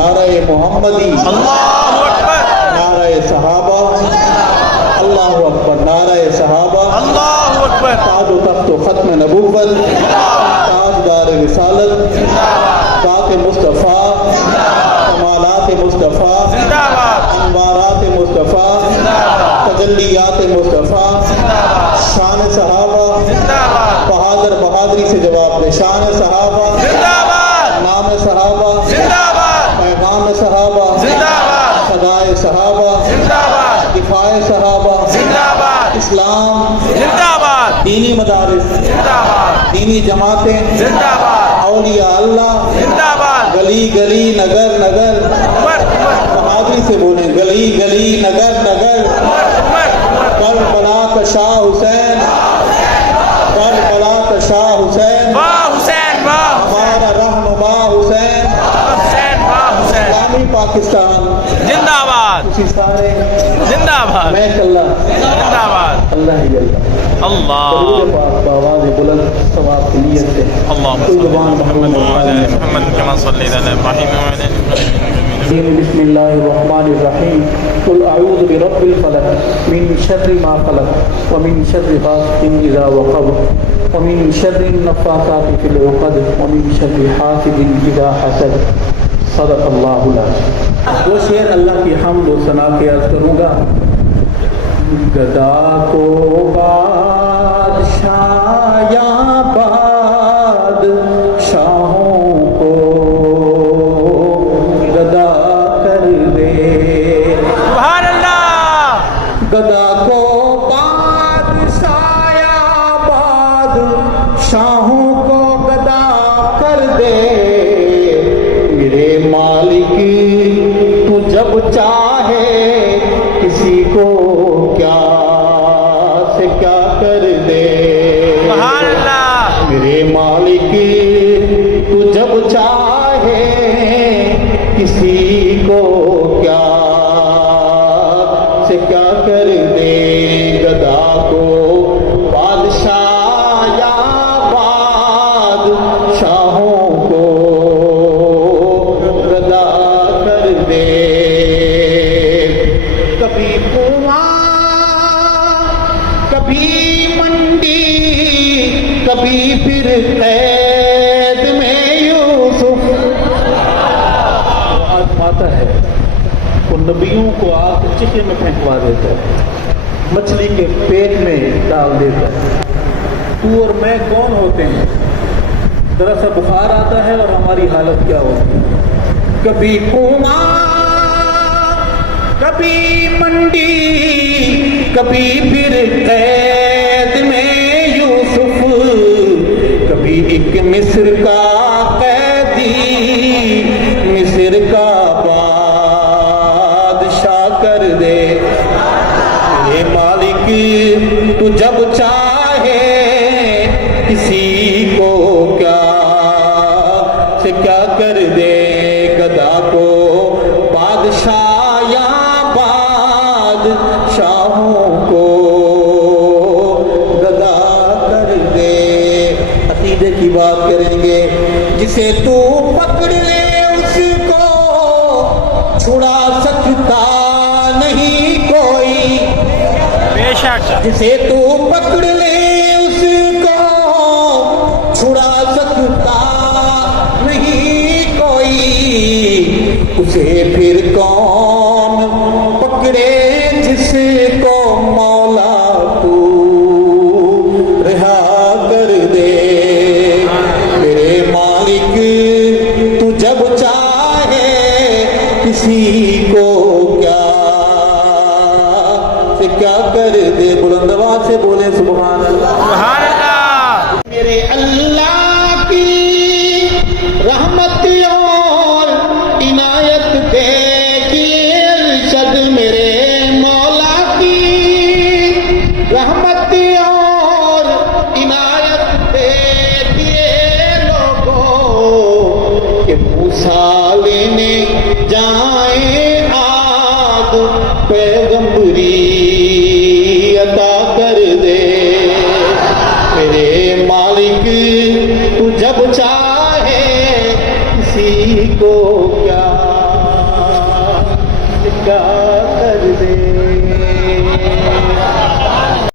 नारे मोहम्मदी, अल्लाहु अकबर, नारे सहाबा, अल्लाहु अकबर, नारे सहाबा, अल्लाहु अकबर, ताज तख्त खत्म नबुव्वत, ताजदार रिसालत, ज़ात मुस्तफ़ा, कमालात मुस्तफ़ा, अनवारात मुस्तफ़ा, तजल्लियात मुस्तफ़ा, शान सहाबा, बहादुर बहादुरी से जवाब दे, शान सहाबा, नाम सहाबा, पैगाम सहाबा, सदाए सहाबा, दिफाए सहाबा, इस्लाम, दीनी मदारिस, दीनी जमातें, औलिया अल्लाह, गली गली नगर नगर, बहादुरी से बोले, गली गली नगर नगर, करबला का शाह हुसैन, करबला का शाह हुसैन, हमारा रहनुमा हुसैन, इस्लामी पाकिस्तान जिंदाबाद, उसी सारे जिंदाबाद, मैं कल्ला जिंदाबाद, अल्लाह ही अल्लाह अल्लाह, आवाज़ बुलंद सवाब की नीयत से अल्लाहुम्मा कोई ज़ुबान मुहम्मद व अला मुहम्मद कमा सल्लैता अला इब्राहीम व अला इब्राहीम। बिस्मिल्लाहिर्रहमानिर्रहीम कुल अऊज़ु बिरब्बिल फलक मिन शर्रि मा खलक व मिन शर्रि गासिकिन इज़ा वक़ब व मिन शर्रि नफ़्फ़ासाति फिल उक़द व मिन शर्रि हासिदिन इज़ा हसद। सदक़ल्लाहुल अज़ीम। वो शेर अल्लाह की हम्द व सना के अर्ज़ करूँगा। गदा को बादशाह या बादशाहों को गदा कर दे, सुभान अल्लाह, गदा को बादशाह या बादशाहों को गदा कर दे। मेरे मालिक तू जब चाहे किसी को क्या से क्या कर दे। सुभान अल्लाह, मेरे मालिक तू जब चाहे किसी को क्या से क्या कर दे। गदा को बादशाह या बादशाहों को गदा कर दे। कभी कुआं कभी मंडी कभी फिर कैद में यूसुफ आजमाता है। वो नबियों को आग चिके में फेंकवा देता है, मछली के पेट में डाल देता है। तू और मैं कौन होते हैं? जरा सा बुखार आता है और हमारी हालत क्या होती है। कभी कुआं कभी मंडी कभी फिर कैद में यूसुफ, कभी एक मिस्र का कैदी मिस्र का बादशाह कर दे। ये मालिक तू जब चाहे किसी को क्या से क्या कर दे। गदा को बादशाह या बादशाहों को गदा कर दे। अकीदे की बात करेंगे। जिसे तू पकड़ ले उसको छुड़ा सकता नहीं कोई। बेशक, जिसे तू पकड़ ले उसको छुड़ा सकता नहीं कोई। उसे फिर कौन पकड़े जिसको मौला तू रिहा कर दे। मेरे मालिक तू जब चाहे किसी को क्या से क्या कर दे। बुलंद आवाज से बोले सुभान अल्लाह। सुभान अल्लाह। मेरे अल्लाह की रहमत और इनायत देखिए इरशद। मेरे मौला की रहमत और इनायत देखिए लोगों के मूसा लेने जाए आग पैगंबरी अता कर दे। मेरे मालिक तू जब चाहे किसी को क्या कर दे